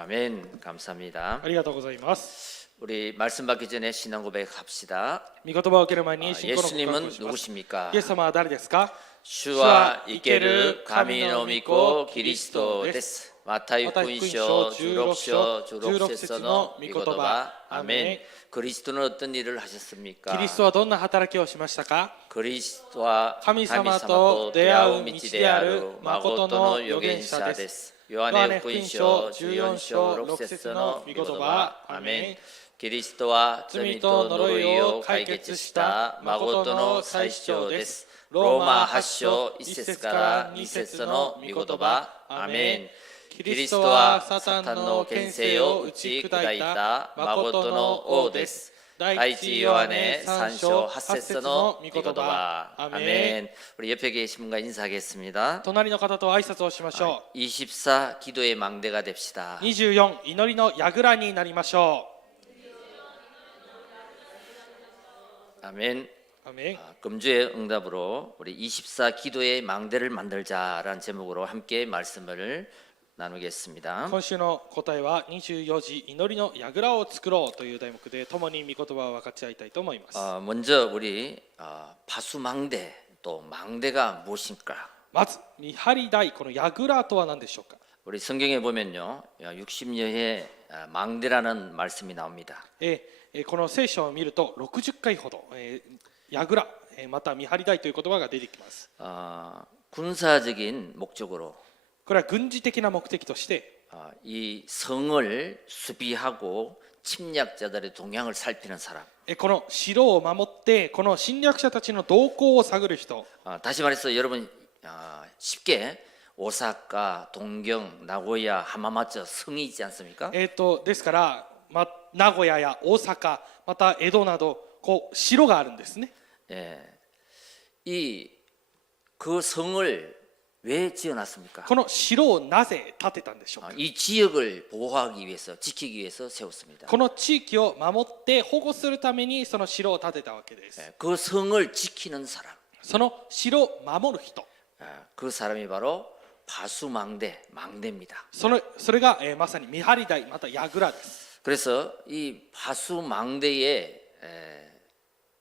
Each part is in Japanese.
아멘. 감사합니다. ありがとうございます。 우리 말씀 받기 전에 신앙 고백합시다. 御言葉を受ける前に信仰の告白を 예수님은 します。 누구십니까? イエス様は誰ですか？ 주와 이케르 가미노 미코 그리스도 데스. 마타이福音書 16章 16節の御言葉。 아멘. 그리스도는 어떤 일을 하셨습니까? キリストはどんな働きをしましたか？ 그리스도와 神様と出会う道である誠の預言者です。 요한의福音書 14章 6節の御言葉。 아멘. 그리스도와 罪と呪いを解決した誠の最主張です。 로마 8章 1節から2節の御言葉。 아멘. キリストはサタンの権勢を打ち砕いた誠の王です。 第一ヨハネ 3章 8節の御言葉。 아멘. 우리 옆에 계신 분과 인사하겠습니다. 隣の方と挨拶をしましょ 24 기도의 망대가 됩시다. う。24祈りの櫓になりましょ 아멘. う。アメン。 금주의 응답으로 우리 24 기도의 망대를 만들자라는 제목으로 함께 말씀을 나누겠습니다. 今週の答えは24時祈りの櫓を作ろうという題目で共に御言葉を分かち合いたいと思います。 먼저 우리 파수망대 또 망대가 무엇일까? まず見張り台、この櫓とは何でしょうか？ 우리 성경에 보면요 60여의 망대라는 말씀이 나옵니다. この聖書を見ると60回ほど櫓また見張り台という言葉が出てきます。 군사적인 목적으로 これは軍事的な目的として 이 성을 수비하고 침략자들의 동향을 살피는 사람. この城を守ってこの侵略者たちの動向を探る人。 다시 말해서 여러분 쉽게 오사카, 동경, 나고야, 하마마츠 성이 있지 않습니까? ですから、名古屋や大阪また江戸などこう城があるんですね。 그 성을 왜 지어놨습니까? この城をなぜ建てたんでしょうか？ 이 지역을 보호하기 위해서, 지키기 위해서 세웠습니다. この地域を守って保護するためにその城を建てたわけです。 그 성을 지키는 사람, その城を守る人、 그 사람이 바로 파수망대, 망대입니다. それがまさに見張り台また櫓です。 그래서 이 파수망대의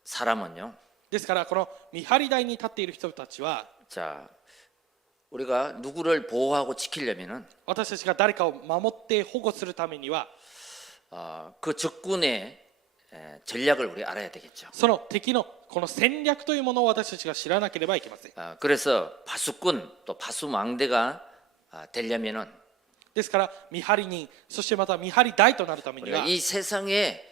사람은요. ですからこの見張り台に立っている人たちは、 자, 우리가 누구를 보호하고 지키려면은 私たちが誰かを守って保護するためには 그 적군의 전략을 우리 알아야 되겠죠. その敵のこの戦略というものを私たちが知らなければいけません。 그래서 파수꾼 또 파수망대가 되려면은 ですから見張り人、そしてまた見張り台となるためには 이 세상의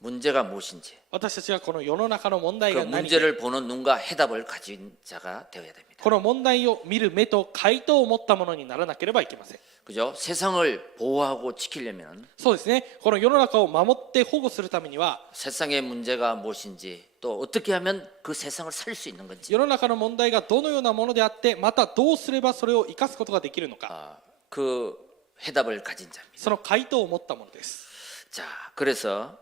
문제가 무엇인지 私たちがこの世の中の問題 그 が何か、 문제를 보는 눈과 해답을 가진 자가 되어야 됩니다. この問題を見る目と回答を持ったものにならなければいけません。 그죠? 세상을 보호하고 지키려면 そうですね。この世の中を守って保護するためには 세상의 문제가 무엇인지 또 어떻게 하면 그 세상을 살릴 수 있는 건지 世の中の問題がどのようなものであってまたどうすればそれを生かすことができるのか、 그 해답을 가진 자입니다. その回答を持ったものです。 자, 그래서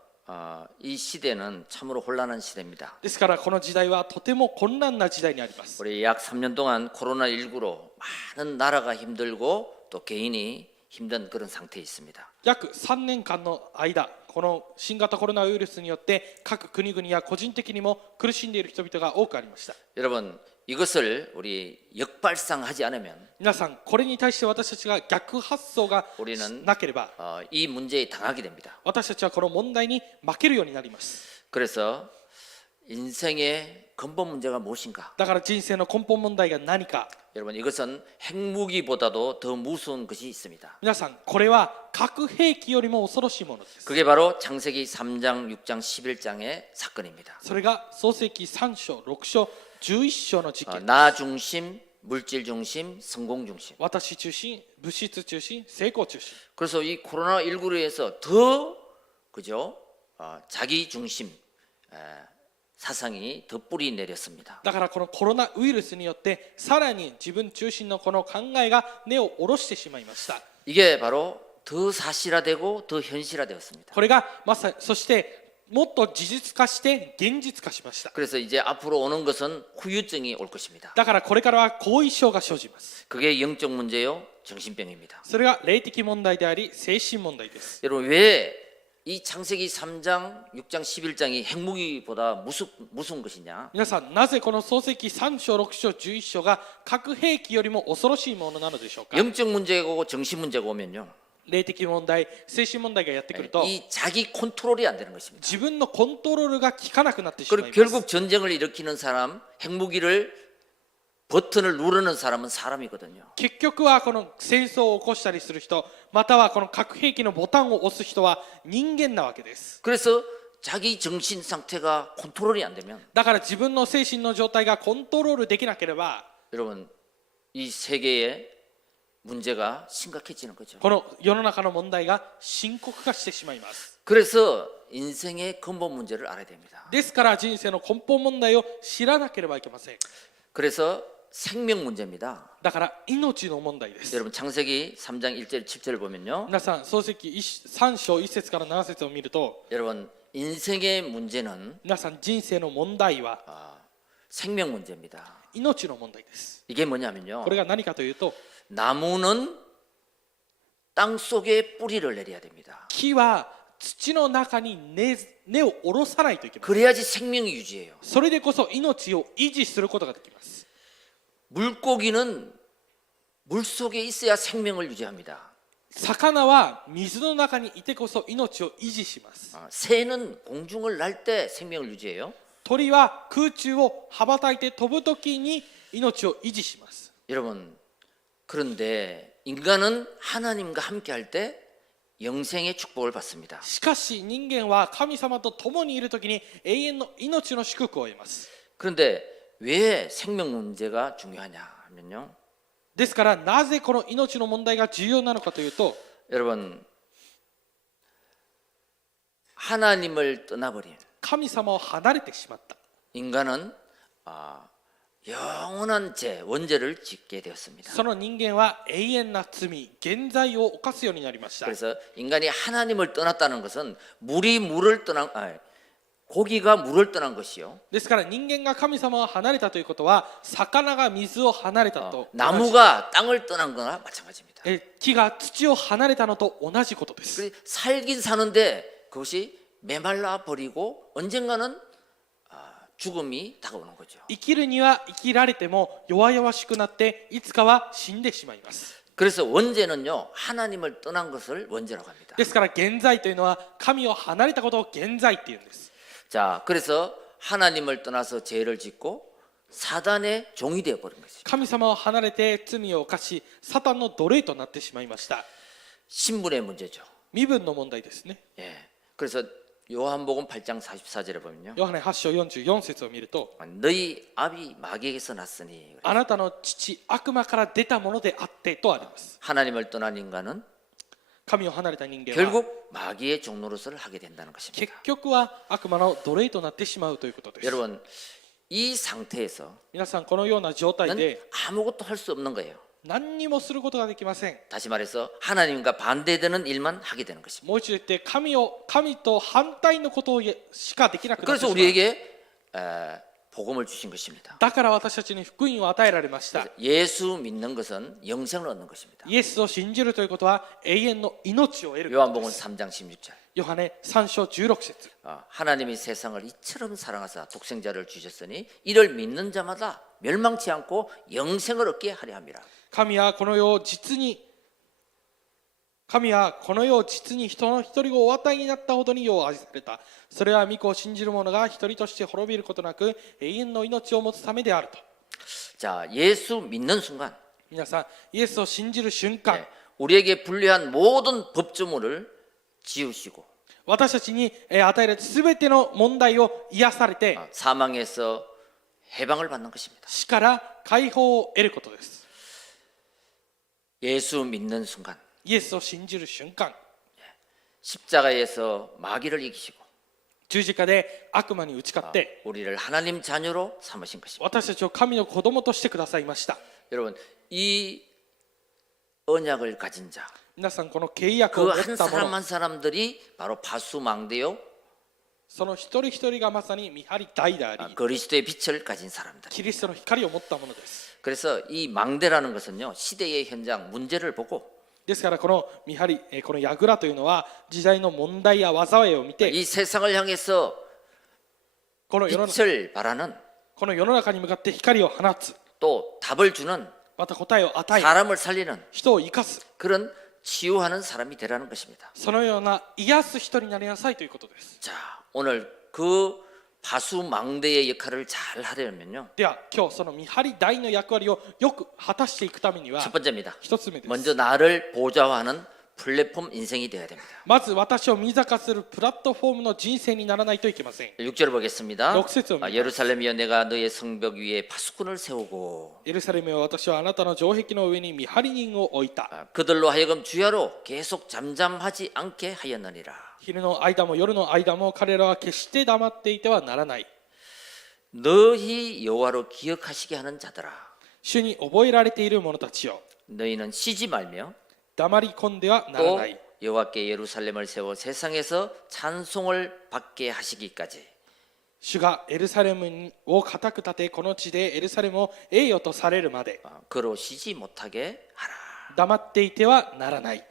이 시대는 참으로 혼란한 시대입니다. ですからこの時代はとても混乱な時代にあります。 우리 약 3년 동안 코로나19로 많은 나라가 힘들고 또 개인이 힘든 그런 상태에 있습니다. 約3年間の間、この新型コロナウイルスによって各国々や個人的にも苦しんでいる人々が多くありました。 여러분, 이것을 우리 역발상하지 않으면 皆さん、これに対して私たちが逆発想が 우리는 なければ 이 문제에 당하게 됩니다. 私たちはこの問題に負けるようになります。 그래서 인생의 근본 문제가 무엇인가? だから人生の根本問題が何か、 여러분, 이것은 핵무기보다도 더 무서운 것이 있습니다. 皆さん、これは核兵器よりも恐ろしいものです。 그게 바로 창세기 3장, 6장, 11장의 사건입니다. それが創世記3章、6章、11章の事件。 나 중심, 물질 중심, 성공 중심. 私中心、物質中心、成功中心。 그래서 이 코로나19로 해서 더 그죠? 자기 중심 사상이 더 뿌리 내렸습니다. だからこのコロナウイルスによってさらに自分中心のこの考えが根を下ろしてしまいました。 이게 바로 더 사실화되고 더 현실화되었습니다. これがまさにそしてもっと事実化して現実化しました。 그래서 이제 앞으로 오는 것은 후유증이 올 것입니다. だからこれからは後遺症が生じます。 그게 영적 문제요, 정신병입니다. それが霊的問題であり精神問題です。 여러분 왜 이 창세기 3장, 6장, 11장이 핵무기보다 무서운 것이냐? 皆さん、なぜこの創世記3章、6章、11章が核兵器よりも恐ろしいものなのでしょうか。 영적 문제고 정신 문제가 오면요. 霊的問題、精神問題がやってくると、 이 자기 컨트롤이 안 되는 것입니다. 自分のコントロールが効かなくなってしまい 그리고 ます。 결국 전쟁을 일으키는 사람, 핵무기를 버튼을 누르는 사람은 사람이거든요. 結局はこの戦争を起こしたりする人、またはこの核兵器のボタンを押す人は人間なわけです。 그래서 자기 정신 상태가 컨트롤이 안 되면 だから自分の精神の状態がコントロールできなければ、 여러분 이 세계의 문제가 심각해지는 거죠. この世の中の問題が深刻化してしまいます。 그래서 인생의 근본 문제를 알아야 됩니다. ですから人生の根本問題を知らなければいけません。 그래서 생명 문제입니다. だから命の問題です。 여러분 창세기 3장 1절 7절을 보면요. 皆さん、創世記3章1節から7節を見ると、 여러분 인생의 문제는 皆さん人生の問題は 생명 문제입니다. 命の問題です。 이게 뭐냐면요. これが何かというと、 나무는 땅 속에 뿌리를 내려야 됩니다. 木は土の中に根を下ろさないといけません。 그래야지 생명이 유지해요. それでこそ命を維持することができます。 물고기는 물 속에 있어야 생명을 유지합니다. 魚は水の中にいてこそ命を維持します。 새는 공중을 날 때 생명을 유지해요. 鳥は空中を羽ばたいて飛ぶときに命を維持します。 여러분 그런데 인간은 하나님과 함께 할 때 영생의 축복을 받습니다. しかし人間は神様と共にいるときに永遠の命の祝福を得ます。 그런데 왜 생명 문제가 중요하냐 하면요. ですからなぜこの命の問題が重要なのかというと、 여러분 하나님을 떠나버린 神様を離れてしまった 인간은 영원한 죄, 원죄를 짓게 되었습니다. その人間は永遠な罪、原罪を犯すようになりました。 그래서 인간이 하나님을 떠났다는 것은 고기가 물을 떠난 것이요. ですから人間が神様を離れたということは、魚が水を離れたと同じ、 나무가 땅을 떠난 거나 마찬가지입니다. 木が土を離れたのと同じことです。 살긴 사는데 그것이 메말라 버리고 언젠가는 죽음이 다가오는 거죠. 生きるには生きられても弱々しくなっていつかは死んでしまいます。 그래서 원죄는요 하나님을 떠난 것을 원죄라고 합니다. ですから原罪というのは神を離れたことを原罪っていうんです。 자, 그래서 하나님을 떠나서 죄를 짓고 사단의 종이 되어 버린 것이죠. 神様を離れて罪を犯し、サタンの奴隷となってしまいました。 신분의 문제죠. 身分の問題ですね。 예. 그래서 요한복음 8장 44절에 보면요. ヨハネ8章44節を見ると、 너희 아비 마귀에게서 났으니 あなたの父悪魔から出たものであってとあります。 하나님을 떠난 인간은 神を離れた人間は 결국 마귀의 종노릇을 하게 된다는 結 것입니다. 局は悪魔の奴隷となってしまうということです。 여러분 이 상태에서 皆さん、このような状態で 아무것도 할 수 없는 거예요. 何にもすることができません。 다시 말해서 하나님과 반대되는 일만 하게 되는 것입니다. もう一度言って、神と反対のことしかできなくなってし 그래서 まう。 우리에게 복음을 주신 것입니다. だから私たちに福音を与えられました。 예수 믿는 것은 영생을 얻는 것입니다. イエスを信じるということは永遠の命を得ること 요한복음 です。 3장 16절. ヨハネ3章16節 하나님이 세상을 이처럼 사랑하사 독생자를 주셨으니 이를 믿는 자마다 멸망치 않고 영생을 얻게 하려 함이라. 神はこの世を実に人の一人をお与えになったほどに世を愛された。それは御子を信じる者が一人として滅びることなく永遠の命を持つためであると。 자, 예수 믿는 순간 皆さん、イエスを信じる瞬間、 우리에게 불리한 모든 법조물을 지우시고 私たちに与えられたすべての問題を癒されて、 사망에서 해방을 받는 것입니다. 死から解放を得ることです。 예수 믿는 순간 イエスを信じる瞬間、 십자가에서 마귀를 이기시고 十字架で悪魔に打ち勝って、 우리를 하나님 자녀로 삼으신 것입니다. 私たちを神の子供としてくださいました。 여러분 이 언약을 가진 자, 皆さん、この契約を 그 持っ 한 た者、 사람 한 사람들이 바로 바수망대요 その一人一人がまさに見張り台であり、 그리스도의 빛을 가진 사람들. キリストの光を持ったものです。 그래서 이 망대라는 것은요 시대의 현장 문제를 보고 ですからこの見張り、この櫓というのは時代の問題や災いを見て 이 세상을 향해서 この世の 빛을 발하는 この世の中に向かって光を放つ 또 답을 주는 また答えを与え 사람을 살리는 人を生かす 그런 치유하는 사람이 되라는 것입니다. そのような癒す人になりなさいということです。 자, 오늘 그 바수 망대의 역할을 잘 하려면요. では今日その見張り台の役割をよく果たしていくためには 첫 번째입니다. 一つ目です。 먼저 나를 보좌화하는 플랫폼 인생이 되어야 됩니다. まず私を見坂するプラットフォームの人生にならないといけません。 6절을 보겠습니다. 6節を見ます。 예루살렘이여 내가 너의 성벽 위에 파수꾼을 세우고 エルサレムは私はあなたの城壁の上に見張り人を置いた。 그들로 하여금 주야로 계속 잠잠하지 않게 하였느니라. 昼の間も夜の間も彼らは決して黙っていてはならない。 너희 여호와로 기억하시게 하는 자들아. 主に覚えられている者たちよ。 너희는 쉬지 말며 黙り込んではなら 또 ない。 여호와께 예루살렘을 세워 세상에서 찬송을 받게 하시기까지. 主がエルサレムを固く立てこの地でエルサレムを栄誉とされるまで 그로 쉬지 못하게 하라. 黙っていてはならない。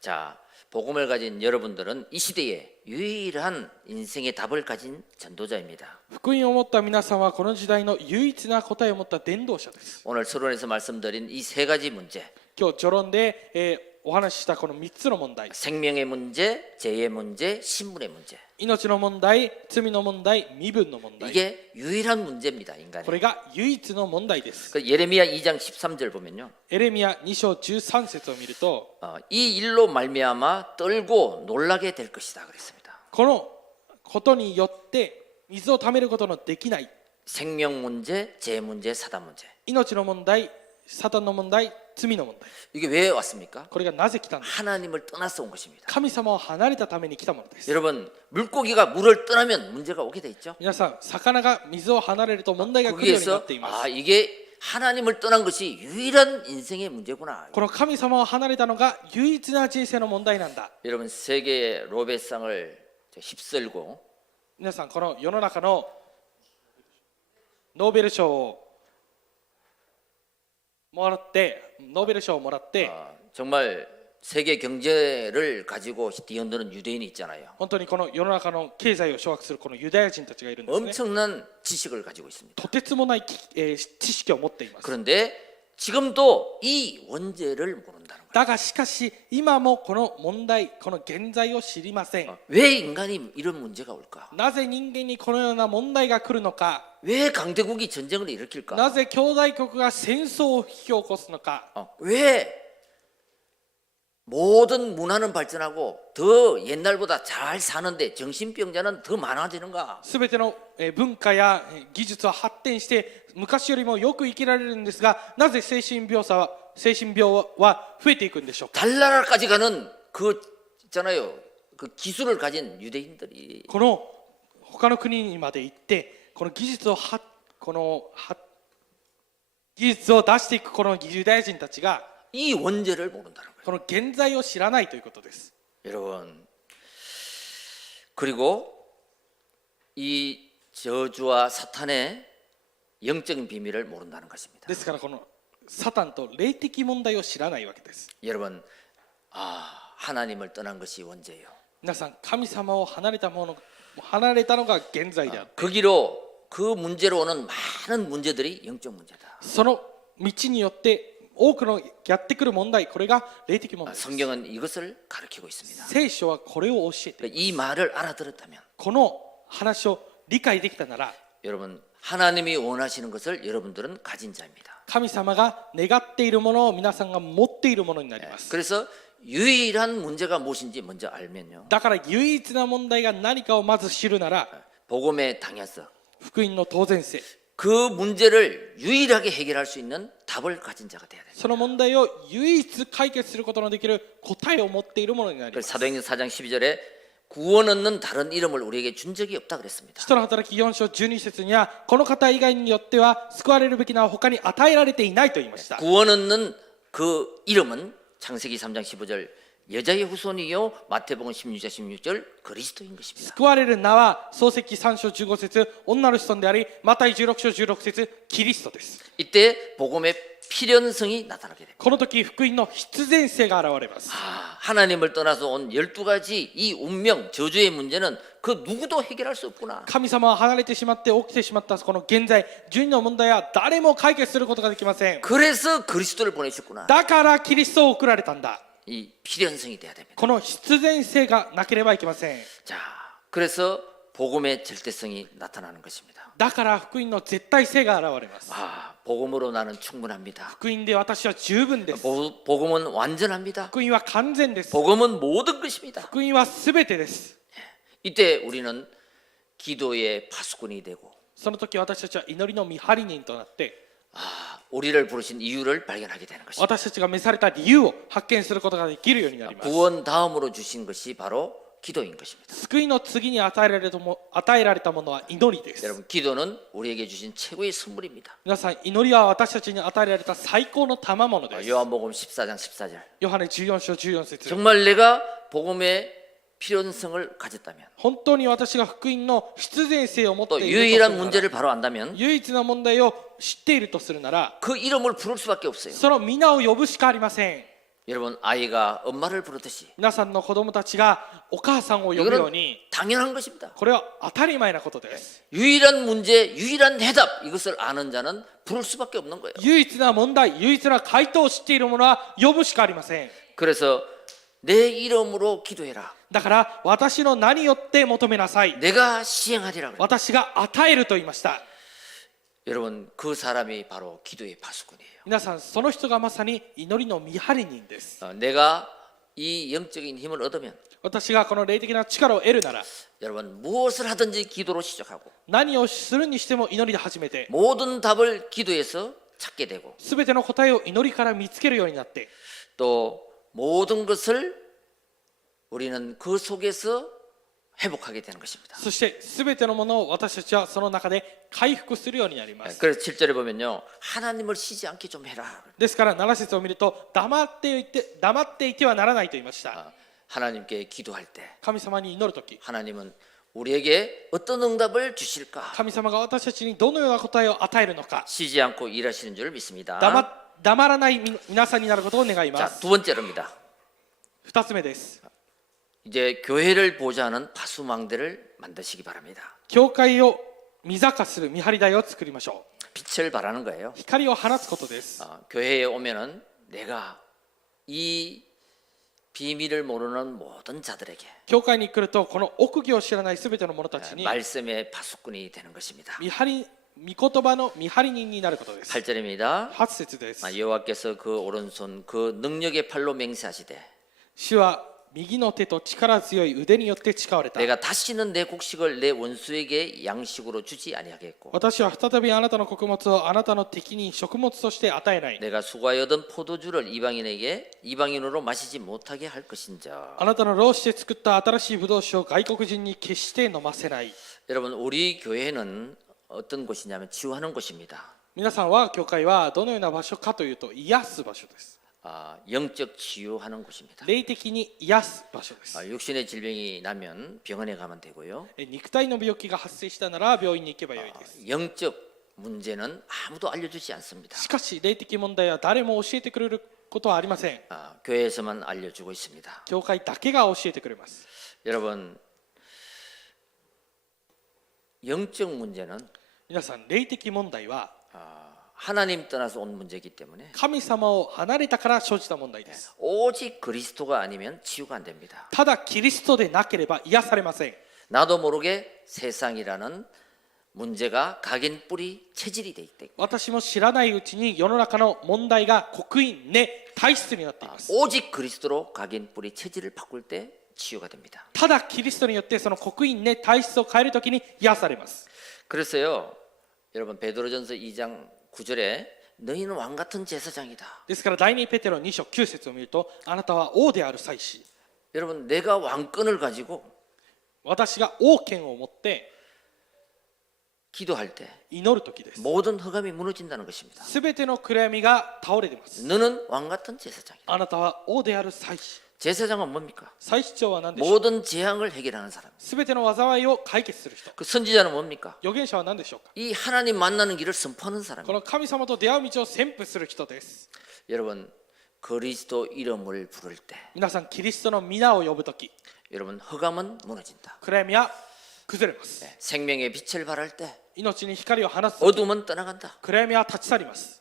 자, 복음을 가진 여러분들은 이 시대에 유일한 인생의 답을 가진 전도자입니다. 福音を持った皆さんはこの時代の唯一な答えを持った伝道者です。 오늘 서론에서 말씀드린 이 세 가지 문제, 今日序論で、お話ししたこの3つの問題、 생명의 문제, 재의 문제, 신분의 문제. 命の問題、罪の問題、身分の問題、 이게 유일한 문제입니다, 인간이. これが唯一の問題です。 그 예레미야 2장 13절 보면요. エレミヤ2章13節を見ると、 이 일로 말미암아 떨고 놀라게 될 것이다 그랬습니다. このことによって水をためることのできない 생명 문제, 재 문제, 사단 문제. 命の問題、サタンの問題、罪の問題、 이게 왜 왔습니까? これがなぜ来たのか。 하나님을 떠나서 온 것입니다. 神様を離れたために来たものです。 여러분, 물고기가 물을 떠나면 문제가 오게 돼 있죠. 皆さん、魚が水を離れると問題が来るようにな 거기에서 っています。 이게 하나님을 떠난 것이 유일한 인생의 문제구나. この神様を離れたのが唯一な人生の問題なんだ。 여러분, 세계 로베상을 휩쓸고 皆さん、この世の中のノーベル賞をもらってノーベル賞をもらって 정말 세계 경제를 가지고 뒤흔드는 유대인이 있잖아요. 本当にこの世の中の経済を掌握するこのユダヤ人たちがいるんですね。 엄청난 지식을 가지고 있습니다. とてつもない知識を持っています。 그런데 지금도 이 원죄를 모른다는 거예요. だがしかし今もこの問題、この現在を知りません。 왜 인간이 이런 문제가 올까? なぜ人間にこのような問題が来るのか。 왜 강대국이 전쟁을 일으킬까? なぜ兄弟国が戦争を引き起こすのか。 왜 모든 문화는 발전하고 더 옛날보다 잘 사는데 정신병자는 더 많아지는가? すべての文化や技術は発展して昔よりもよく生きられるんですが、なぜ精神病は増えていくんでしょうか。 달나라까지 가는 그 있잖아요. 그 기술을 가진 유대인들이 この他の国にまで行ってこの技術を出していくこのユダヤ人たちが 이 원죄를 모른다는 거예요. この現在を知らないということです。 여러분, 그리고 이 저주와 사탄의 영적인 비밀을 모른다는 것입니다. ですからこのサタンと霊的問題を知らないわけです。 여러분, 하나님을 떠난 것이 원죄예요. 皆さん、神様を離れたのが現在である。 그 길로 그 문제로 오는 많은 문제들이 영적 문제다. その道によって多くのやってくる問題、これが霊的問題です。 성경은 이것을 가르치고 있습니다. 聖書はこれを教えて、 이 말을 알아들었다면 この話を理解できたなら、 여러분 하나님이 원하시는 것을 여러분들은 가진 자입니다. 神様が願っているものを皆さんが持っているものになります。 그래서 유일한 문제가 무엇인지 먼저 알면요. だから唯一な問題が何かをまず知るなら、 복음의 당연성, 福音の当然性、 그 문제를 유일하게 해결할 수 있는 답을 가진 자가 돼야 됩니다. その問題を唯一解決することのできる答えを持っているものになります。 사도행전 4장 12절에 구원 얻는 다른 이름을 우리에게 준 적이 없다 그랬습니다. 使徒の働き4章12節にはこの方以外によっては救われるべき名は他に与えられていないと言いました。 구원 얻는 그 이름은 창세기 3장 15절 여자의 후손이요 마태복음 16장 16절 그리스도인 것입니다. 救われる名は創世記3章15節女の子孫でありマタイ16章16節キリストです。 이때 복음의 필연성이 나타나게 됩니다. この時福音の必然性が現れます。 하나님을 떠나서 온 12가지 이 운명 저주의 문제는 그 누구도 해결할 수 없구나. 神様は離れてしまって起きてしまったこの現在順位の問題は誰も解決することができません。 그래서 그리스도를 보내셨구나. だからキリストを送られたんだ。 이 필연성이 돼야 됩니다. この必然性がなければいけません。 자, 그래서 복음의 절대성이 나타나는 것입니다. だから福音の絶対性が現れます。 복음으로 나는 충분합니다. 福音で私は十分です。 복음은 완전합니다. 福音は完全です。 복음은 모든 것입니다. 福音はすべてです。 이때 우리는 기도의 파수꾼이 되고 その時私たちは祈りの見張り人となって 우리를 부르신 이유를 발견하게 되는 것입니다. 私たちが召された理由を発見することができるようになります。 구원 다음으로 주신 것이 바로 기도인 것입니다. 救いの次に与えられたものは祈りです。 여러분 기도는 우리에게 주신 최고의 선물입니다. 皆さん祈りは私たちに与えられた最高の賜物です。 요한복음 14장 14절 ヨハネ14章14節 정말 내가 복음의 필연성을 가졌다면 本当に私が福音の必然性を持って 또 いるとする 유일한 なら 문제를 바로 안다면 唯一の問題を知っているとするなら 그 이름을 부를 수밖에 없어요. その皆を呼ぶしかありません。 여러분 아이가 엄마를 부르듯이 皆さんの子供たちがお母さんを呼ぶよう 이거는 に 당연한 것입니다. これは当たり前なことです。 유일한 문제, 유일한 해답 이것을 아는 자는 부를 수밖에 없는 거예요. 唯一な問題、唯一な回答を知っている者は呼ぶしかありません。 그래서 내 이름으로 기도해라. だから私の名によって求めなさい。 내가 시행하리라. 私が与えると言いました。 여러분 그 사람이 바로 기도의 파수꾼이에요. 皆さんその人がまさに祈りの見張り人です。 내가 이 영적인 힘을 얻으면 私がこの霊的な力を得るなら 여러분 무엇을 하든지 기도로 시작하고 何をするにしても祈りで始めて 모든 답을 기도에서 찾게 되고 すべての答えを祈りから見つけるようになって 또 모든 것을 우리는 그 속에서 회복하게 되는 것입니다. そしてすべてのものを私たちはその中で回復するようになります。 그래서 7절에 보면요. 하나님을 쉬지 않게 좀 해라. ですから7節を見ると黙っていてはならないと言いました。 하나님께 기도할 때 神様に祈るとき 하나님은 우리에게 어떤 응답을 주실까? 神様が私たちにどのような答えを与えるのか 쉬지 않고 일하시는 줄 믿습니다. 黙らない皆さんになることを願いま 자, す。 두 번째로입니다. 2つ目です。 이제 교회를 보좌하는 파수망대를 만드시기 바랍니다. 教会を見坂する見張り台を作りましょう。 빛을 발하는 거예요. 光を放つことです。 교회에 오면은 내가 이 비밀을 모르는 모든 자들에게 教会に来るとこの奥義を知らないすべての者たちに 말씀의 파수꾼이 되는 것입니다. 御言葉の見張り人になることです。 8절입니다. 8節です。 여호와께서 그 오른손 그 능력의 팔로 맹세하시되 主は右の手と力強い腕によって誓われた。 내가 다시는 내 곡식을 내 원수에게 양식으로 주지 아니하겠고 私は再びあなたの穀物をあなたの敵に食物として与えない。 내가 수고하여 얻은 포도주를 이방인으로 마시지 못하게 할 것인자. あなたの労して作った新しいブドウ酒を外国人に決して飲ませない。 여러분 우리 교회는 어떤 곳이냐면 치유하는 곳입니다. 皆さんは教会はどのような場所かというと癒す場所です。 영적 치유하는 곳입니다. 霊的に癒す場所です。 육신의 질병이 나면 병원에 가면 되고요. 肉体の病気が発生したなら病院に行けばよいです。 영적 문제는 아무도 알려주지 않습니다. しかし霊的問題は誰も教えてくれることはありません。 교회에서만 알려주고 있습니다. 教会だけが教えてくれます。 여러분 영적 문제는 皆さん霊的問題は 하나님 떠나서 온 문제이기 때문에 神様を離れたから生じた問題です。 오직 그리스도가 아니면 치유가 안 됩니다. ただキリストでなければ癒されません。 나도 모르게 세상이라는 문제가 각인 뿌리 체질이 돼 있대. 私も知らないうちに世の中の問題が刻印、根、体質になっています。 오직 그리스도로 각인 뿌리 체질을 바꿀 때 치유가 됩니다. ただキリストによってその刻印、根、体質を変えるときに癒されます。 그래서요, 여러분 베드로전서 2장 9절에 너희는 왕 같은 제사장이다. ですから第2ペテロ2章9節を見るとあなたは王である祭司。 여러분 내가 왕권을 가지고 私が王権を持って 기도할 때 祈るときです。 모든 허감이 무너진다는 것입니다. すべての暗闇が倒れています。 너는 왕 같은 제사장이다. あなたは王である祭司。 제사장은 뭡니까? 祭司長は何でしょう。 모든 재앙을 해결하는 사람. すべての災いを解決する人。 그 선지자는 뭡니까? 預言者は何でしょうか。 이 하나님 만나는 길을 선포하는 사람. この神様と出会う道を宣布する人です。 여러분 그리스도 이름을 부를 때 皆さん、キリストの皆を呼ぶとき、 여러분 흑암은 무너진다. 暗闇は崩れます。 생명의 빛을 발할 때 命に光を放つとき、 어둠은 떠나간다. 暗闇は立ち去ります。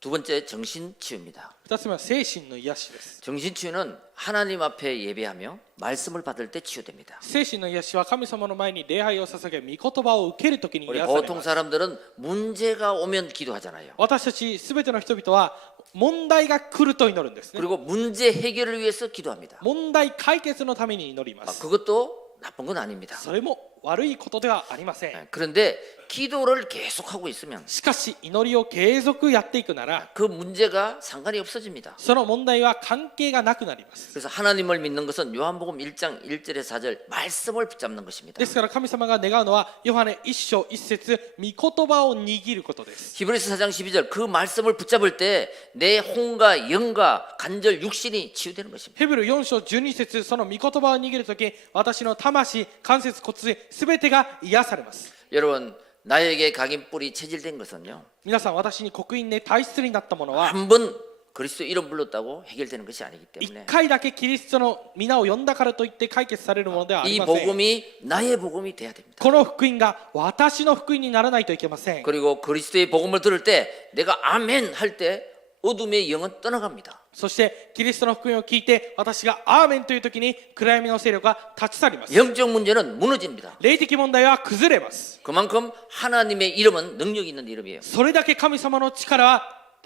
두 번째 정신 치유입니다. 二つ目は精神の癒しです。 정신 치유는 하나님 앞에 예배하며 말씀을 받을 때 치유됩니다. 精神の癒しは神様の前に礼拝を捧げ、御言葉を受けるときに 우리 癒され 보통 ます。 사람들은 문제가 오면 기도하잖아요. 私たちすべての人々は問題が来ると祈るんですね。 그리고 문제 해결을 위해서 기도합니다. 問題解決のために祈ります。 그것도 나쁜 건 아닙니다. それも悪いことではありません。 그런데 기도를 계속하고 있으면 しかし祈りを継続やっていくなら、 그 문제가 상관이 없어집니다. その問題は関係がなくなります。 그래서 하나님을 믿는 것은 요한복음 1장 1절에 4절 말씀을 붙잡는 것입니다. ですから神様が願うのはヨハネ1章1節御言葉を握ることです。 히브리서 4장 12절 그 말씀을 붙잡을 때 내 혼과 영과 간절 육신이 치유되는 것입니다. ヘブル4章12節その御言葉を握るとき、私の魂、関節、骨髄すべてが癒されます。 여러분 나에게 각인뿔이 체질된 것은요 皆さん、私に刻印で体質になったものは 한 번 그리스도 이름 불렀다고 해결되는 것이 아니기 一 때문에 回だけキリストの皆を呼んだからといって解決されるものではあり 이 ません。 복음이 나의 복음이 돼야 됩니다. この福音が私の福音にならないといけません。 그리고 그리스도의 복음을 들을 때 내가 아멘 할 때 어둠의 영은 떠나갑니다. そしてキリストの福音を聞いて私がアーメンという時に暗闇の勢力が立ち去ります。 영적 문제는 무너집니다. 霊的問題は崩れます。 그만큼 하나님의 이름은 능력 있는 이름이에요. それだけ神様の力は、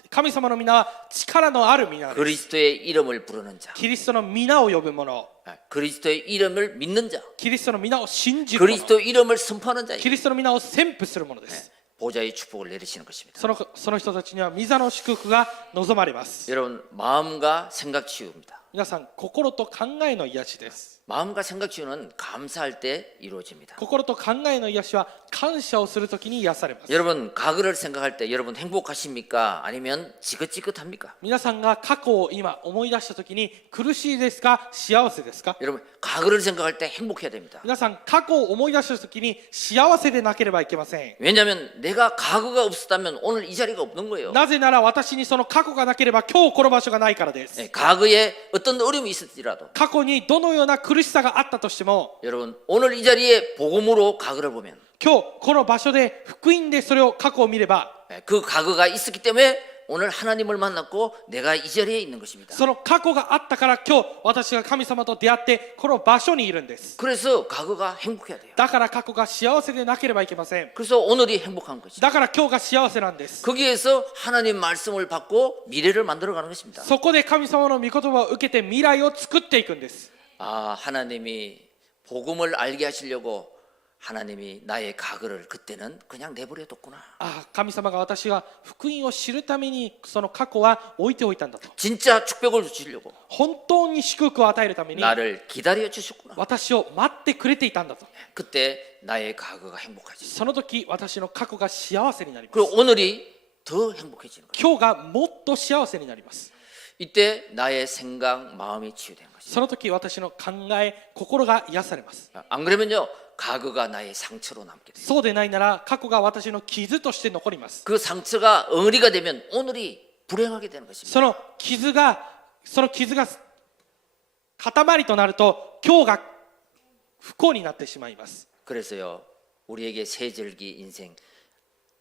神様の皆は力のある皆です。 그리스도의 이름을 부르는 자, キリストの皆を呼ぶ者、 그리스도의 이름을 믿는 자, キリストの皆を信じる者、 그리스도 이름을 선포하는 자, キリストの皆を宣布する者です。 보좌의 축복을 내리시는 것입니다. その人たちには御座の祝福が望まれます。 여러분 마음과 생각 치유입니다. 皆さん、心と考えの癒しです。 마음과 생각 치유는 감사할 때 이루어집니다. 心と考えの癒しは感謝をするときに癒されます。 여러분 과거를 생각할 때 여러분 행복하십니까? 아니면 지긋지긋합니까? 皆さんが過去を今思い出したときに苦しいですか、幸せですか。 여러분 과거를 생각할 때 행복해야 됩니다. 皆さん、過去を思い出したときに幸せでなければいけません。 왜냐하면 내가 과거가 없었다면 오늘 이 자리가 없는 거예요. なぜなら私にその過去がなければ今日この場所がないからです。 과거에 어떤 어려움이 있을지라도 過去にどのような苦しさがあったとしても、 여러분 오늘 이 자리에 복음으로 과거를 보면 今日この場所で福音でそれを過去を見れば、 그 과거가 있었기 때문에 오늘 하나님을 만났고 내가 이 자리에 있는 것입니다. その過去があったから今日私が神様と出会ってこの場所にいるんです。 그래서 과거가 행복해야 돼요. だから過去が幸せでなければいけません。 그래서 오늘이 행복한 것이죠. だから今日が幸せなんです。 거기에서 하나님 말씀을 받고 미래를 만들어가는 것입니다. そこで神様の御言葉を受けて未来を作っていくんです。 아 하나님이 복음을 알게 하시려고 하나님이 나의 과거를 그때는 그냥 내버려뒀구나. 神様が私が福音を知るためにその過去は置いておいたんだと。 진짜 축복을 주시려고 本当に祝福を与えるために 나를 기다려 주셨구나. 私を待ってくれていたんだと。 그때 나의 과거가 행복해지. その時私の過去が幸せになります。 그리고 오늘이 더 행복해지는 거예요. 今日がもっと幸せになります。 이때 나의 생각, 마음이 치유되는 것이죠. その時私の考え、心が癒されます。 안 그러면요 과거가 나의 상처로 남게 돼요. そうでないなら過去が私の傷として残ります。 그 상처가 엉어리가 되면 오늘이 불행하게 되는 것입니다. その傷が塊となると今日が不幸になってしまいます。 그래서요 우리에게 세 절기 인생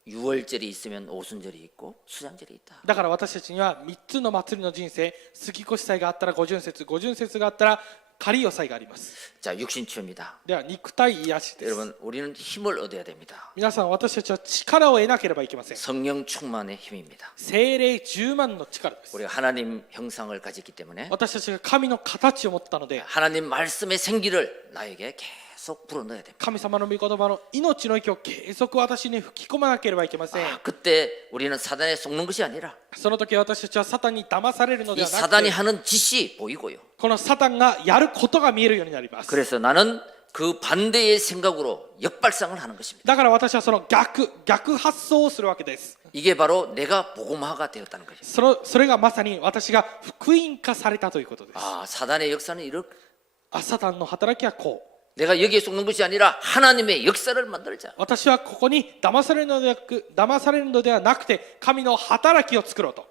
6월절이 있으면 오순절이 있고 수장절이 있다. だから私たちには3つの祭りの人生、杉越祭があったら五巡節、五巡節があったら仮予祭があります。 자 육신치유입니다. では肉体癒しです。 여러분 우리는 힘을 얻어야 됩니다. 皆さん、私たちは力を得なければいけません。 성령 충만의 힘입니다. 聖霊10万の力です。 우리가 하나님 형상을 가졌기 때문에 私たちが神の形を持ったので 하나님 말씀의 생기를 나에게 계속 불어넣어야 됩니다. 神様の御言葉の命の息を継続私に吹き込まなければいけません。 그때 우리는 사단에 속는 것이 아니라 その時私たちはサタンに騙されるので 이 はなく 사단이 て、 하는 짓이 보이고요. このサタンがやることが見えるようになります。 그래서 나는 그 반대의 생각으로 역발상을 하는 것입니다. だから私はその逆発想をするわけです。 이게 바로 내가 복음화가 되었다는 것입니다. それがまさに私が福音化されたということです。 사단의 역사는 이렇게 サタンの働きはこう。 내가 여기에 속는 것이 아니라 하나님의 역사를 만들자. 私はここに騙されるのではなくて神の働きを作ろうと。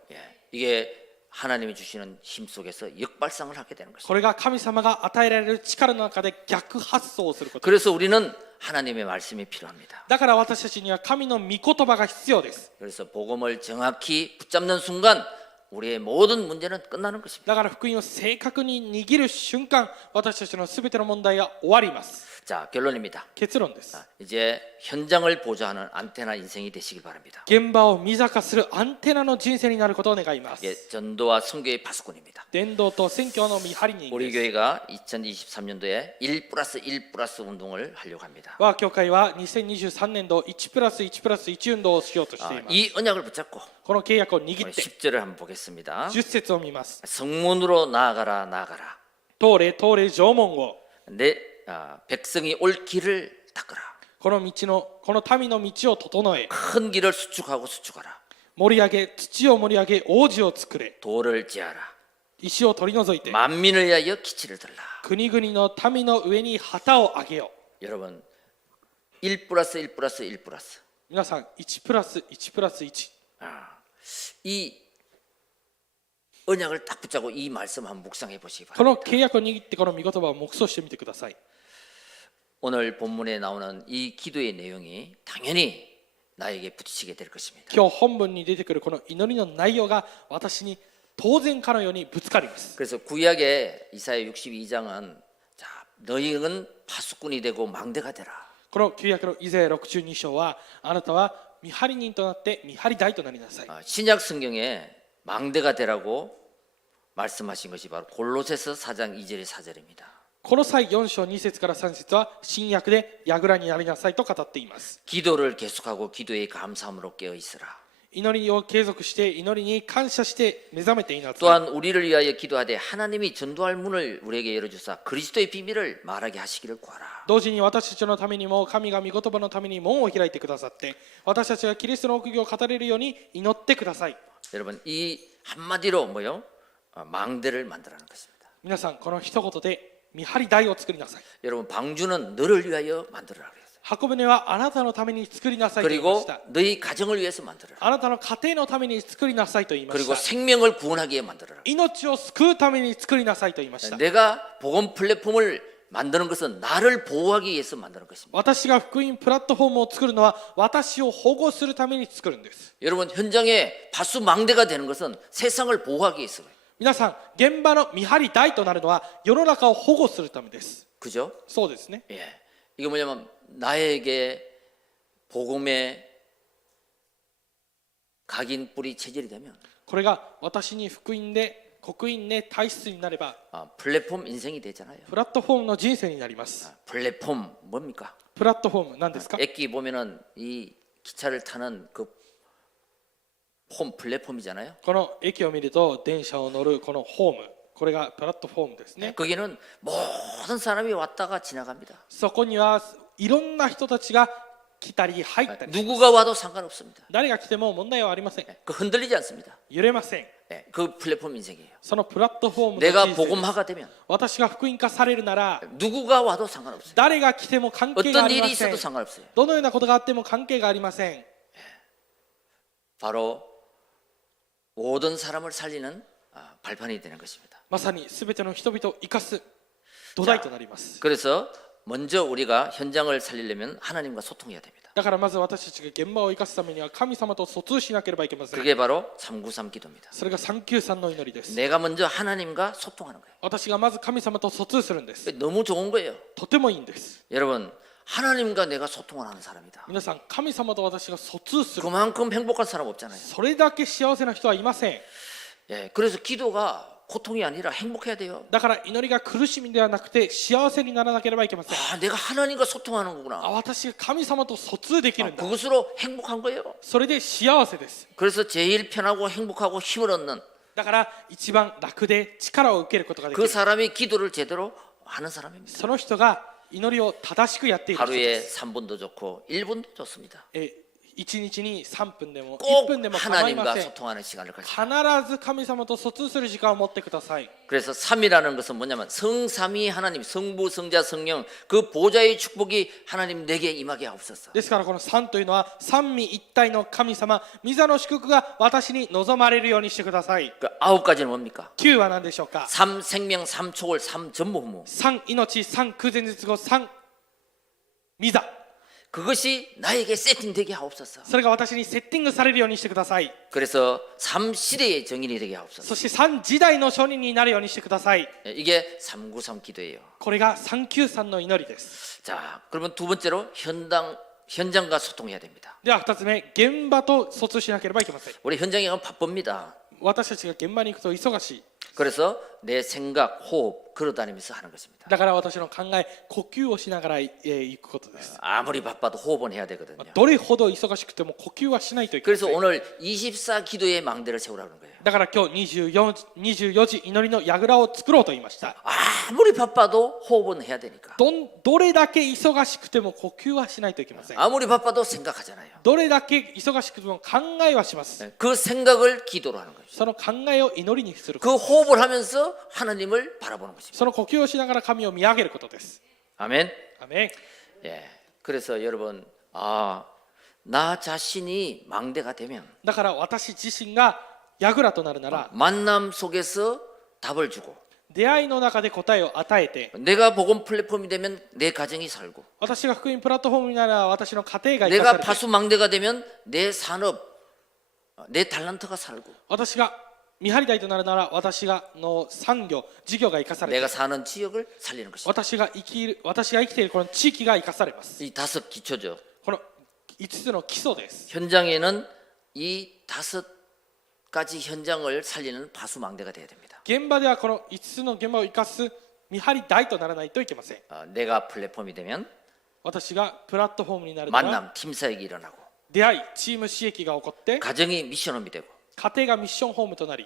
이게 하나님이 주시는 힘 속에서 역발상을 하게 되는 것입니다. これが神様が与えられる力の中で逆発想をすること。 그래서 우리는 하나님의 말씀이 필요합니다. だから私たちには神の御言葉が必要です。 그래서 복음을 정확히 붙잡는 순간 우리의 모든 문제는 끝나는 것입니다. だから福音を正確に握る瞬間、私たちのすべての問題が終わります。 자, 결론입니다. 結論です。 이제 현장을 보좌하는 안테나 인생이 되시길 바랍니다. 現場を見坂するアンテナの人生になることを願います。 전도와 선교의 파수꾼입니다. 伝道と宣教の見張り人 우리 です。 교회가 2023년도에 1+1+1 운동을 하려고 합니다. 我が教会は2023年度 1+1+1 運動をしようとしています。 이 언약을 붙잡고 この契約を握って 10절을 한번 보겠습니다. 10節を見ます。 성문으로 나아가라 나아가라. 通れ城門を 내 백성이 올 길을 닦으라. この民の道を整え 큰 길을 수축하고 수축하라. 土を盛り上げ王子を作れ 돌을 지하라. 石を取り除いて 만민을 위하여 기치를 들라. 国々の民の上に旗を上げよ 여러분 1+1+1+. 皆さん 1+1+1 이 언약을 딱 붙잡고 이 말씀 한번 묵상해 보시기 この 바랍니다. 契約を握ってこの御言葉を黙想してみてください。 오늘 본문에 나오는 이 기도의 내용이 당연히 나에게 부딪히게 될 것입니다. 今日本文に出てくるこの祈りの内容が私に当然かのようにぶつかります。 그래서 구약의 이사야 62장은 자, 너희는 파수꾼이 되고 망대가 되라. この旧約のイザヤ62章はあなたは見張り人となって見張り台となりなさい。 신약 성경에 망대가 되라고 말씀하신 것이 바로 골로새서 4장 2절의 4절입니다. この際4章2節から3節は新約で櫓になりなさいと語っています。 기도를 계속하고 기도의 감사함으로 깨어 있으라. 祈りを継続して祈りに感謝して目覚めていなさい。 또한 우리를 위하여 기도하되 하나님이 전도할 문을 우리에게 열어주사 그리스도의 비밀을 말하게 하시기를 구하라. 同時に私たちのためにも神が御言葉のために門を開いてくださって私たちがキリストの奥義を語れるように祈ってください。 여러분 이 한마디로 뭐요? 망대를 만들라는 것입니다. 皆さんこの一言で見張り台を作りなさい。 여러분 방주는 너를 위하여 만들어라 그랬어요. 箱舟はあなたのために作りなさいと言いま 그리고 した。 너희 가정을 위해서 만들어라. あなたの家庭のために作りなさいと言いまし 그리고 た。 생명을 구원하기에 만들어라. 命を救うために作りなさいと言いました。 내가 복음 플랫폼을 만드는 것은 나를 보호하기 위해서 만드는 것입니다. 私が福音プラットフォームを作るのは私を保護するために作るんです。 여러분 현장에 파수 망대가 되는 것은 세상을 보호하기 위해서요. 皆さん現場の見張り台となるのは世の中を保護するためです。 그죠? そうですね。 예. 이게 뭐냐면 나에게 복음의 각인 뿌리 체질이 되면 これが私に福音で刻印で体質になれば 플랫폼 인생이 되잖아요. プラットフォームの人生になります。 플랫폼 뭡니까? プラットフォーム何ですか？ 액기 보면은 이 기차를 타는 그 플랫폼이잖아요. この駅を見ると電車を乗るこのホーム、これがプラットフォームですね。 거기는 모든 사람이 왔다가 지나갑니다. そこにはいろんな人たちが来たり入ったり、 누구가 와도 상관없습니다. 誰が来ても問題はありません。 그 흔들리지 않습니다. 揺れません。 그 플랫폼 인생이에요. そのプラットフォームの 내가 人生です。 복음화가 되면 私が福音化されるなら 누구가 와도 상관없어요. 誰が来ても関係があ 어떤 りま 일이 せん 있어도 。 상관없어요. どのようなことがあっても関係がありません。 바로 모든 사람을 살리는 발판이 되는 것입니다. まさに全ての人々を生かす土台となります。 그래서 먼저 우리가 현장을 살리려면 하나님과 소통해야 됩니다. だからまず私たちが現場を生かすためには神様と疎通しなければいけません。 그게 바로 393 기도입니다. それが393の祈りです。 내가 먼저 하나님과 소통하는 거예요. 私がまず神様と疎通するんです。 너무 좋은 거예요. とてもいいんです。 여러분 하나님과 내가 소통을 하는 사람이다. 皆さん神様と私が疎通する。 그만큼 행복한 사람 없잖아요. それだけ幸せな人はいません。 예, 그래서 기도가 고통이 아니라 행복해야 돼요. だから祈りが苦しみではなくて幸せにならなければいけません。 내가 하나님과 소통하는 거구나. 私が神様と疎通できるんだ。 그것으로 행복한 거예요. それで幸せです。 그래서 제일 편하고 행복하고 힘을 얻는 だから一番楽で力を受けることができ 그 る。 사람이 기도를 제대로 하는 사람입니다. その人が祈りを正しくやっている人で 하루에 す。 3분도 좋고 1분도 좋습니다. 1日に3分でも 꼭 1分でも構いま 하나님과 せん。 소통하는 시간을 가지고. 必ず神様と疎通する時間を持ってください。 그래서 삼이라는 것은 뭐냐면 성삼위 하나님, 성부, 성자, 성령 그 보좌의 축복이 하나님 내게 임하게 하옵소서. ですからこの3というのは三位一体の神様、御座の祝福が私に望まれるようにしてください。 그 9가지는 뭡니까? 9は何でしょうか。 삼 생명, 삼 초월, 삼 전무후무. 3命、3空前絶後、3御座。 그것이 나에게 세팅되게 하옵소서. それが私にセッティングされるようにしてください。 그래서 삼 시대의 정인이 되게 하옵소서. そして3時代の証人になるようにしてください。 이게 393 기도예요. これが393の祈りです。 자, 그러면 두 번째로 현장과 소통해야 됩니다. では2つ目、現場と疎通しなければいけません。 우리 현장에 가면 바쁩니다. 私たちが現場に行くと忙しい。 그래서 내 생각, 호흡 걸어다니면서 하는 것입니다. だから私の考え、呼吸をしながら行くことです。 아무리 바빠도 호흡은 해야 되거든요. どれほど忙しくても呼吸はしないといけませ 그래서 ん。 오늘 24 기도의 망대를 세우라는 거예요. だから今日24時祈りの櫓を作ろうと言いました。 아무리 바빠도 호흡은 해야 되니까. どれだけ忙しくても呼吸はしないといけません。 아무리 바빠도 생각하잖아요. どれだけ忙しくても考えはします。 그 생각을 기도로 하는 거죠. その考えを祈りにする。 그 호흡을 하면서 하나님을 바라보는 것입니다. その呼吸をしながら神を見上げることです。 아멘. アメン。 예. 그래서 여러분, 나 자신이 망대가 되면 だから私自身が櫓となるなら、 만남 속에서 답을 주고 出会いの中で答えを与えて、 내가 복음 플랫폼이 되면 내 가정이 살고 私が福音プラットフォームになら私の家庭が生か 내가 されて、 파수 망대가 되면 내 산업, 내 달란트가 살고 私が見張り台となるなら私がの産業、事業が生かされて、 내가 사는 지역을 살리는 것입니다. 私が生きているこの地域が生かされます。 이 5 기초죠. この5つの基礎です。 현장에는 이 5가지 현장을 살리는 파수망대가 돼야 됩니다. 現場ではこの5つの現場を生かす見張り台とならないといけません。 내가 플랫폼이 되면 私がプラットフォームになるなら 만남, 팀 사역이 일어나고 出会い、チーム刺激が起こって、 가정이 미션홈이 되고 家庭がミッションホームとなり、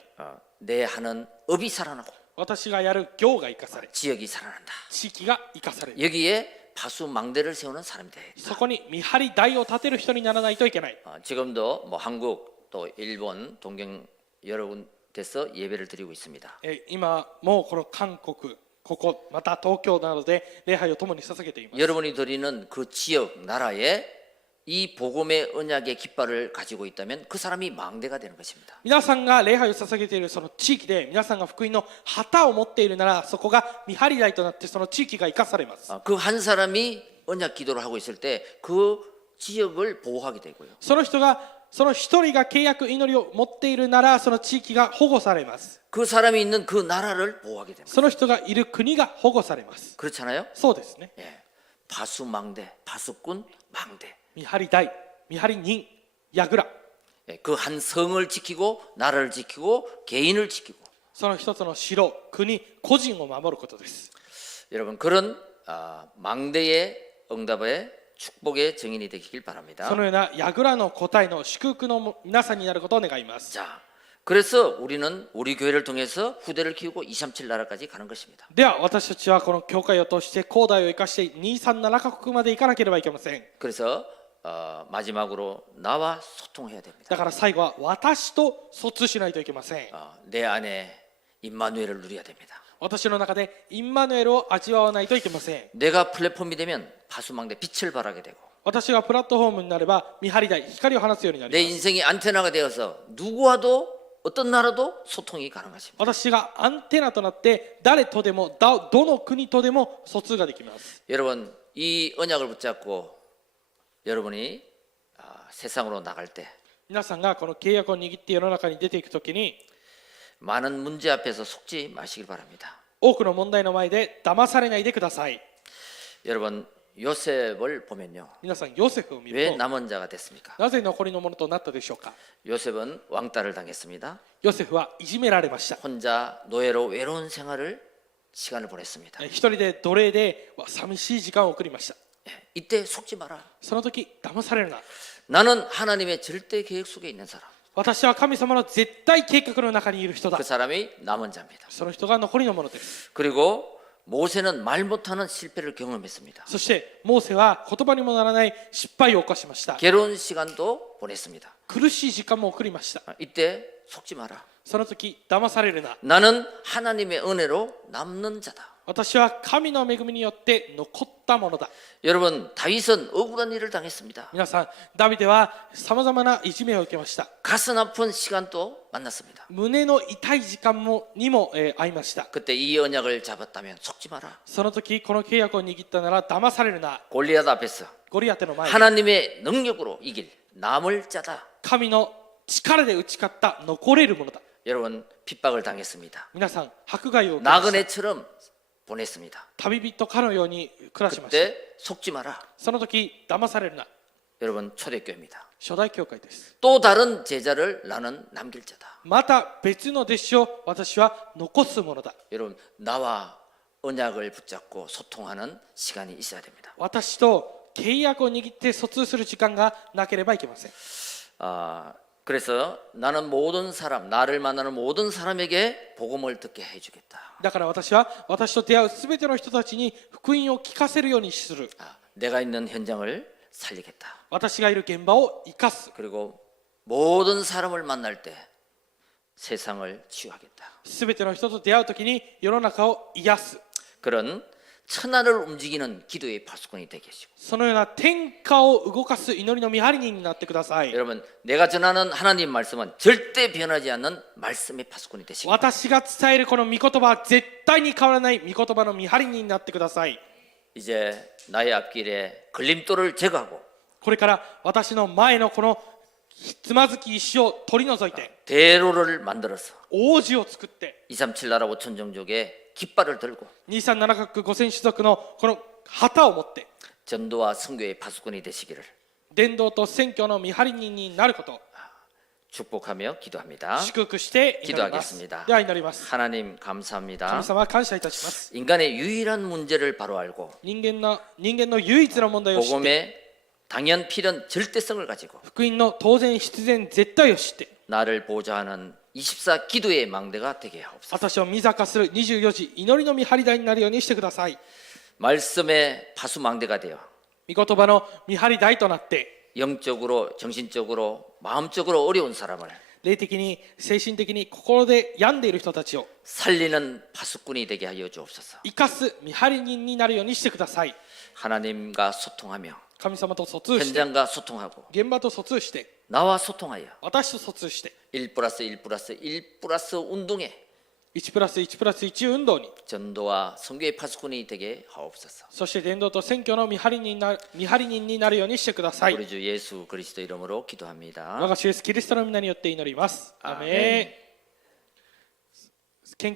내 하는 업이 살아나고 私がやる業が生かされ、 지역이 살아난다. 地域が生かされる。 여기에 파수망대를 세우는 사람이 돼야 そこに見張り台を立てる人にならないといけない。 지금도 뭐 한국 또 일본 동경 여러 군데서 예배를 드리고 있습니다. 今もうこの韓国、ここまた東京などで礼拝を共に捧げています。 여러분이 드리는 그 지역 나라에 이 복음의 언약의 깃발을 가지고 있다면 그 사람이 망대가 되는 것입니다. 皆さんが礼拝を捧げているその地域で皆さんが福音の旗を持っているなら、そこが見張り台となってその地域が生かされます。 그 한 사람이 언약 기도를 하고 있을 때 그 지역을 보호하게 되고요. その人がその一人が契約祈りを持っているなら、その地域が保護されます。 그 사람이 있는 그 나라를 보호하게 됩니다. その人がいる国が保護されます。 그렇잖아요? そうですね。 예. 파수망대, 파수꾼 망대. 見張り台、見張り人、櫓、 그 한 성을 지키고 나라를 지키고 개인을 지키고 その一つの城、国、個人を守ることです。 여러분 그런 망대의 응답의 축복의 증인이 되길 そ 바랍니다. のような櫓の答えの祝福の皆さんになることを願います。 자, 그래서 우리는 우리 교회를 통해서 후대를 키우고 237 나라까지 가는 것입니다. では私たちはこの教会を通して広大を生かして237カ国まで行かなければいけません。 그래서 마지막으로 나와 소통해야 됩니다. だから最後は私と疎通しないといけません。 내 안에 임마누엘을 누려야 됩니다. 私の中でインマヌエルを味わわないといけません。 내가 플랫폼이 되면 파수망대 빛을 발하게 되고 私がプラットフォームになれば見張り台、光を放つようになり 내 ます。 인생이 안테나가 되어서 누구와도 어떤 나라도 소통이 가능한 것입니다. 私がアンテナとなって誰とでもどの国とでも疎通ができます。 여러분 이 언약을 붙잡고 여러분이 세상으로 나갈 때 皆さんがこの契約を握って世の中に出ていくときに、 많은 문제 앞에서 속지 마시길 바랍니다. 多くの問題の前で騙されないでください。 여러분 요셉을 보면요. 皆さんヨセフを見 왜 ると 남은 자가 됐습니까? なぜ残りのものとなったでしょうか。 요셉은 왕따를 당했습니다. ヨセフはいじめられました。 혼자 노예로 외로운 시간을 보냈습니다. 一人で奴隷で寂しい時間を送りました。 이때 속지 마라. その時騙されるな。 나는 하나님의 절대 계획 속에 있는 사람. 私は神様の絶対計画の中にいる人だ 그 。 사람이 남은 자입니다. その人が残りのものです。 그리고 모세는 말 못하는 실패를 경험했습니다. そしてモーセは言葉にもならない失敗を犯しました。 괴로운 시간도 보냈습니다. 苦しい時間も送りました。 이때 속지 마라. その時騙されるな。 나는 하나님의 은혜로 남는 자다. 私は神の恵みによって残ったものだ。 여러분, 다윗은 억울한 일을 당했습니다. 皆さん、ダビデはさまざまないじめを受けました。 가슴 아픈 시간도 만났습니다. 胸の痛い時間にも会いました。 그때 이 언약을 잡았다면 속지 마라. その時この契約を握ったなら騙されるな。 골리앗 앞에서 ゴリアテの前で 하나님의 능력으로 이길 남을 자다. 神の力で打ち勝った残れるものだ。 여러분, 핍박을 당했습니다. 皆さん、迫害を受けました。 나그네처럼 보냈습니다. 旅人かのように暮らしました。 그때 속지 마라. その時騙されるな。 여러분, 초대교회입니다. 初代教会です。 또 다른 제자를 나는 남길 자다. また別の弟子を私は残すものだ。 여러분, 나와 언약을 붙잡고 소통하는 시간이 있어야 됩니다. 私と契約を握って疎通する時間がなければいけません。 그래서 나는 모든 사람, 나를 만나는 모든 사람에게 복음을 듣게 해주겠다. だから私は私と出会うすべての人たちに福音を聞かせるようにする。 내가 있는 현장을 살리겠다. 私がいる現場を生かす。 그리고 모든 사람을 만날 때 세상을 치유하겠다. すべての人と出会うときに世の中を癒す。 그런 천하를 움직이는 기도의 파수꾼이 되게 하시고 そのような天下を動かす祈りの見張り人になってください。 여러분, 내가 전하는 하나님 말씀은 절대 변하지 않는 말씀의 파수꾼이 되시고 私が伝えるこの御言葉は絶対に変わらない御言葉の見張り人になってください。 이제 나의 앞길에 걸림돌을 제거하고 これから私の前のこのつまずき石を取り除いて 대로를 만들어서 王子を作って 237 나라 5천 종족의 깃발을 들고 237カ国5000種族のこの旗を持って 전도와 선교의 파수꾼이 되시기를 伝道と宣教の見張り人になることを 축복하며 기도합니다. 祝福して祈ります。 기도하겠습니다. では祈ります。 하나님 감사합니다. 神様感謝いたします。 인간의 유일한 문제를 바로 알고 人間の唯一の問題を知って 복음의 당연 필연 절대성을 가지고 福音の当然必然絶対を知って 나를 보좌하는 24 기도의 망대가 되게 하옵소서. 私を御坂する24時祈りの見張り台になるようにしてください。 말씀의 파수 망대가 되어 御言葉の見張り台となって 영적으로 정신적으로 마음적으로 어려운 사람을 霊的に精神的に心で病んでいる人たちを 살리는 파수꾼이 되게 하여 주옵소서. 生かす見張り人になるようにしてください。 하나님과 소통하며 神様と疎通して 현장과 소통하고 現場と疎通して 나와 소통하여 私と疎通して 1+1+1+1 운동에 1+1+1 運動に 전도와 선교의 파수꾼이 되게 하옵소서. そして伝道と宣教の見張り人になるようにしてください。 우리 주 예수 그리스도 이름으로 기도합니다. 我が主イエスキリストの皆によって祈ります。アーメン。